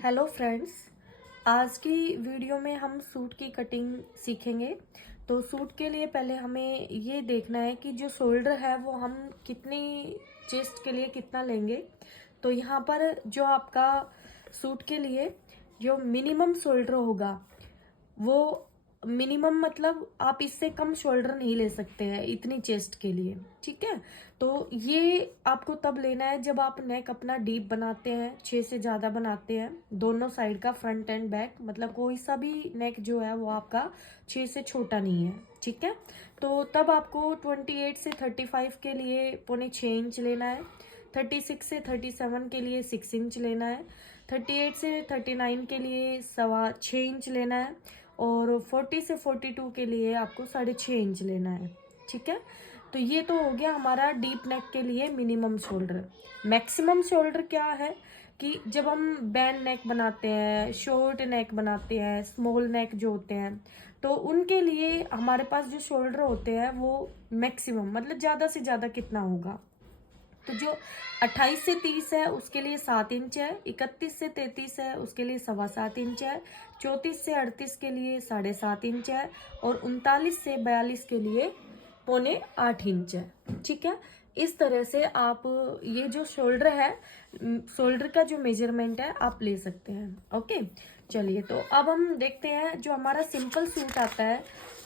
Hello friends, आज की video में हम सूट की कटिंग सीखेंगे। तो सूट के लिए पहले हमें ये देखना है कि जो शोल्डर है वो हम कितनी चेस्ट के लिए कितना लेंगे। तो यहाँ पर जो आपका सूट के लिए जो मिनिमम शोल्डर होगा वो मिनिमम मतलब आप इससे कम शोल्डर नहीं ले सकते हैं इतनी चेस्ट के लिए। ठीक है, तो ये आपको तब लेना है जब आप नेक अपना डीप बनाते हैं, 6 से ज़्यादा बनाते हैं दोनों साइड का, फ्रंट एंड बैक, मतलब कोई सा भी नेक जो है वो आपका 6 से छोटा नहीं है। ठीक है, तो तब आपको 28 से 35 के लिए 6.25 इंच लेना है, 36 से 37 के लिए 6 इंच लेना है, 38 से 39 के लिए 6.25 इंच लेना है, और 40 से 42 के लिए आपको 6.5 इंच लेना है। ठीक है, तो ये तो हो गया हमारा डीप नेक के लिए मिनिमम शोल्डर। मैक्सिमम शोल्डर क्या है कि जब हम बैन नेक बनाते हैं, शॉर्ट नेक बनाते हैं, स्मॉल नेक जो होते हैं, तो उनके लिए हमारे पास जो शोल्डर होते हैं वो मैक्सिमम मतलब ज़्यादा से ज़्यादा कितना होगा। तो जो 28 से 30 है उसके लिए 7 इंच है, 31 से 33 है उसके लिए 7.25 इंच है, 34 से 38 के लिए 7.5 इंच है, और 39 से 42 के लिए 7.25 इंच है। ठीक है, इस तरह से आप ये जो शोल्डर है, शोल्डर का जो मेजरमेंट है आप ले सकते हैं। ओके, चलिए तो अब हम देखते हैं जो हमारा सिंपल सूट आता है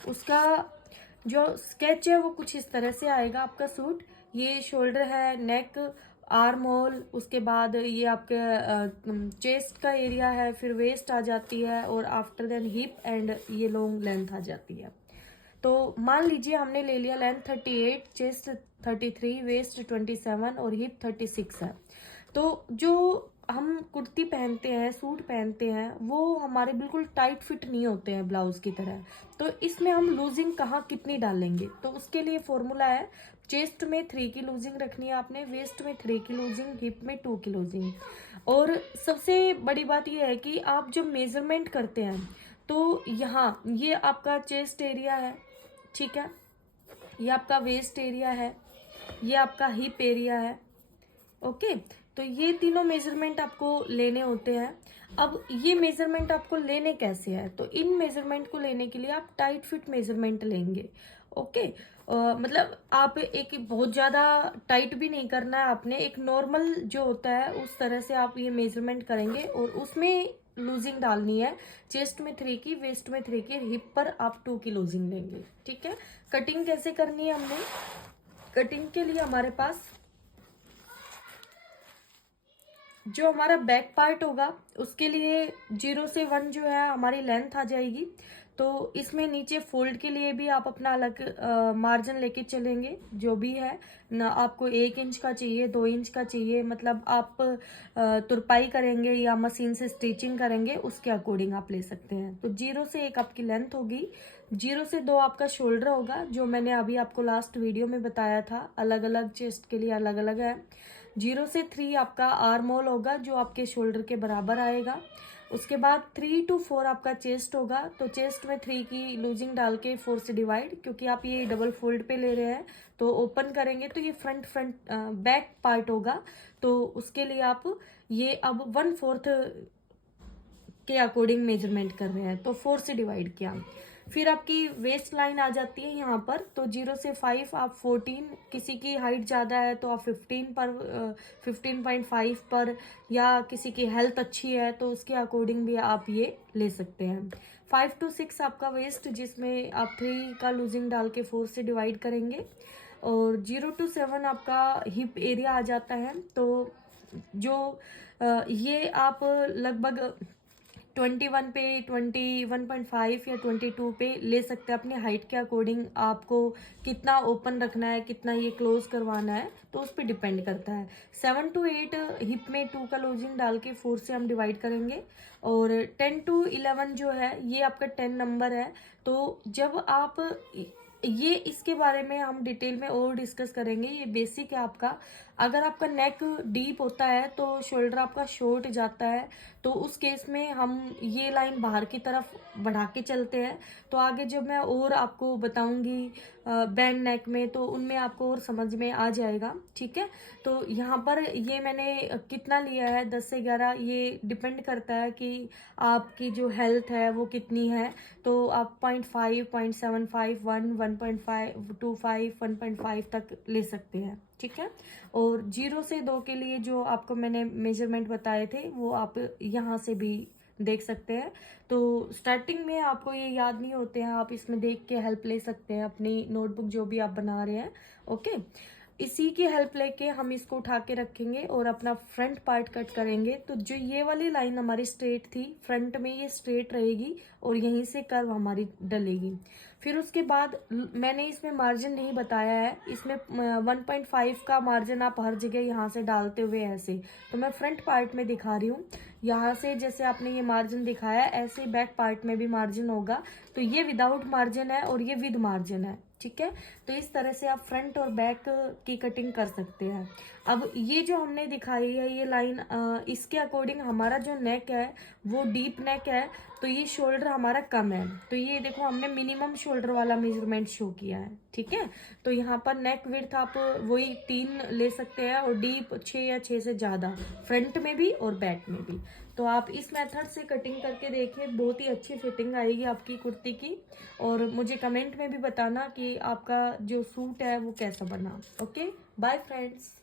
उसका जो स्केच है वो कुछ इस तरह से आएगा। आपका सूट, ये शोल्डर है, नेक, आर्म होल, उसके बाद ये आपके चेस्ट का एरिया है, फिर वेस्ट आ जाती है, और आफ्टर देन हिप एंड ये लॉन्ग लेंथ आ जाती है। तो मान लीजिए हमने ले लिया लेंथ 38, चेस्ट 33, वेस्ट 27 और हिप 36 है। तो जो हम कुर्ती पहनते हैं, सूट पहनते हैं, वो हमारे बिल्कुल टाइट फिट नहीं होते हैं ब्लाउज की तरह। तो इसमें हम लूजिंग कहाँ कितनी डालेंगे, तो उसके लिए फॉर्मूला है, चेस्ट में 3 की लूजिंग रखनी है आपने, वेस्ट में 3 की लूजिंग, हिप में 2 की लूजिंग। और सबसे बड़ी बात यह है कि आप जब मेजरमेंट करते हैं तो यहाँ ये आपका चेस्ट एरिया है, ठीक है, ये आपका वेस्ट एरिया है, ये आपका हिप एरिया है। ओके, तो ये तीनों मेजरमेंट आपको लेने होते हैं। अब ये मेजरमेंट आपको लेने कैसे हैं, तो इन मेजरमेंट को लेने के लिए आप टाइट फिट मेजरमेंट लेंगे। ओके, मतलब आप एक बहुत ज़्यादा टाइट भी नहीं करना है आपने, एक नॉर्मल जो होता है उस तरह से आप ये मेजरमेंट करेंगे, और उसमें लूजिंग डालनी है, चेस्ट में 3 की, वेस्ट में 3 की, हिप पर आप 2 की लूजिंग लेंगे। ठीक है, कटिंग कैसे करनी है हमने, कटिंग के लिए हमारे पास जो हमारा बैक पार्ट होगा उसके लिए 0 से 1 जो है हमारी लेंथ आ जाएगी। तो इसमें नीचे फोल्ड के लिए भी आप अपना अलग मार्जिन लेके चलेंगे, जो भी है ना, आपको 1 इंच का चाहिए, 2 इंच का चाहिए, मतलब आप तुरपाई करेंगे या मशीन से स्टिचिंग करेंगे उसके अकॉर्डिंग आप ले सकते हैं। तो 0 से 1 आपकी लेंथ होगी, 0 से 2 आपका शोल्डर होगा, जो मैंने अभी आपको लास्ट वीडियो में बताया था, अलग अलग चेस्ट के लिए अलग अलग है। 0 से 3 आपका आर्म होल होगा, जो आपके शोल्डर के बराबर आएगा। उसके बाद 3 to 4 आपका चेस्ट होगा, तो चेस्ट में 3 की लूजिंग डाल के 4 से डिवाइड, क्योंकि आप ये डबल फोल्ड पे ले रहे हैं तो ओपन करेंगे तो ये फ्रंट बैक पार्ट होगा। तो उसके लिए आप ये अब 1/4 के अकॉर्डिंग मेजरमेंट कर रहे हैं, तो 4 से डिवाइड किया। फिर आपकी वेस्ट लाइन आ जाती है यहाँ पर, तो 0 से 5 आप 14, किसी की हाइट ज़्यादा है तो आप 15 पर 15.5 पर, या किसी की हेल्थ अच्छी है तो उसके अकॉर्डिंग भी आप ये ले सकते हैं। 5 to 6 आपका वेस्ट, जिसमें आप 3 का लूजिंग डाल के 4 से डिवाइड करेंगे, और 0 to 7 आपका हिप एरिया आ जाता है। तो जो ये आप लगभग 21 पे, 21.5 या 22 पे ले सकते हैं, अपनी हाइट के अकॉर्डिंग आपको कितना ओपन रखना है, कितना ये क्लोज करवाना है, तो उस पर डिपेंड करता है। 7 to 8 हिप में 2 का लूजिंग डाल के 4 से हम डिवाइड करेंगे, और 10 to 11 जो है ये आपका 10 नंबर है। तो जब आप ये इसके बारे में हम डिटेल में और डिस्कस करेंगे, ये बेसिक है आपका। अगर आपका नेक डीप होता है तो शोल्डर आपका शॉर्ट जाता है, तो उस केस में हम ये लाइन बाहर की तरफ बढ़ा के चलते हैं। तो आगे जब मैं और आपको बताऊंगी बैंड नेक में, तो उनमें आपको और समझ में आ जाएगा, ठीक है। तो यहाँ पर ये मैंने कितना लिया है, 10 से 11, ये डिपेंड करता है कि आपकी जो हेल्थ है वो कितनी है। तो आप 0.5, 0.75, 1, 1.5, 1.5 तक ले सकते हैं, ठीक है। और 0 से 2 के लिए जो आपको मैंने मेजरमेंट बताए थे वो आप यहाँ से भी देख सकते हैं। तो स्टार्टिंग में आपको ये याद नहीं होते हैं, आप इसमें देख के हेल्प ले सकते हैं, अपनी नोटबुक जो भी आप बना रहे हैं, ओके। इसी की हेल्प लेके हम इसको उठा के रखेंगे और अपना फ्रंट पार्ट कट करेंगे। तो जो ये वाली लाइन हमारी स्ट्रेट थी, फ्रंट में ये स्ट्रेट रहेगी और यहीं से कर्व हमारी डलेगी। फिर उसके बाद मैंने इसमें मार्जिन नहीं बताया है, इसमें 1.5 का मार्जिन आप हर जगह यहाँ से डालते हुए ऐसे, तो मैं फ्रंट पार्ट में दिखा रही हूँ। यहाँ से जैसे आपने ये मार्जिन दिखाया, ऐसे बैक पार्ट में भी मार्जिन होगा। तो ये विदाउट मार्जिन है और ये विद मार्जिन है, ठीक है। तो इस तरह से आप फ्रंट और बैक की कटिंग कर सकते हैं। अब ये जो हमने दिखाई है ये लाइन, इसके अकॉर्डिंग हमारा जो नेक है वो डीप नेक है, तो ये शोल्डर हमारा कम है। तो ये देखो हमने मिनिमम शोल्डर वाला मेजरमेंट शो किया है, ठीक है। तो यहाँ पर नेक विड्थ आप वही 3 ले सकते हैं और डीप 6 या 6 से ज़्यादा, फ्रंट में भी और बैक में भी। तो आप इस मेथड से कटिंग करके देखिए, बहुत ही अच्छी फिटिंग आएगी आपकी कुर्ती की। और मुझे कमेंट में भी बताना कि आपका जो सूट है वो कैसा बना। Okay, bye friends.